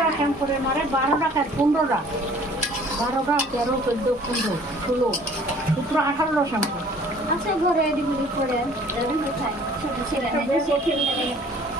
না ফোন করি মারে বারো টাকা পনেরোটা বারোটা তেরো চোদ্দ পনেরো ষোলো সতেরো আঠারোটা শ্যাম্পু আচ্ছা ঘরে এদিকে করে। ছোট ছেলে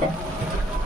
Okay.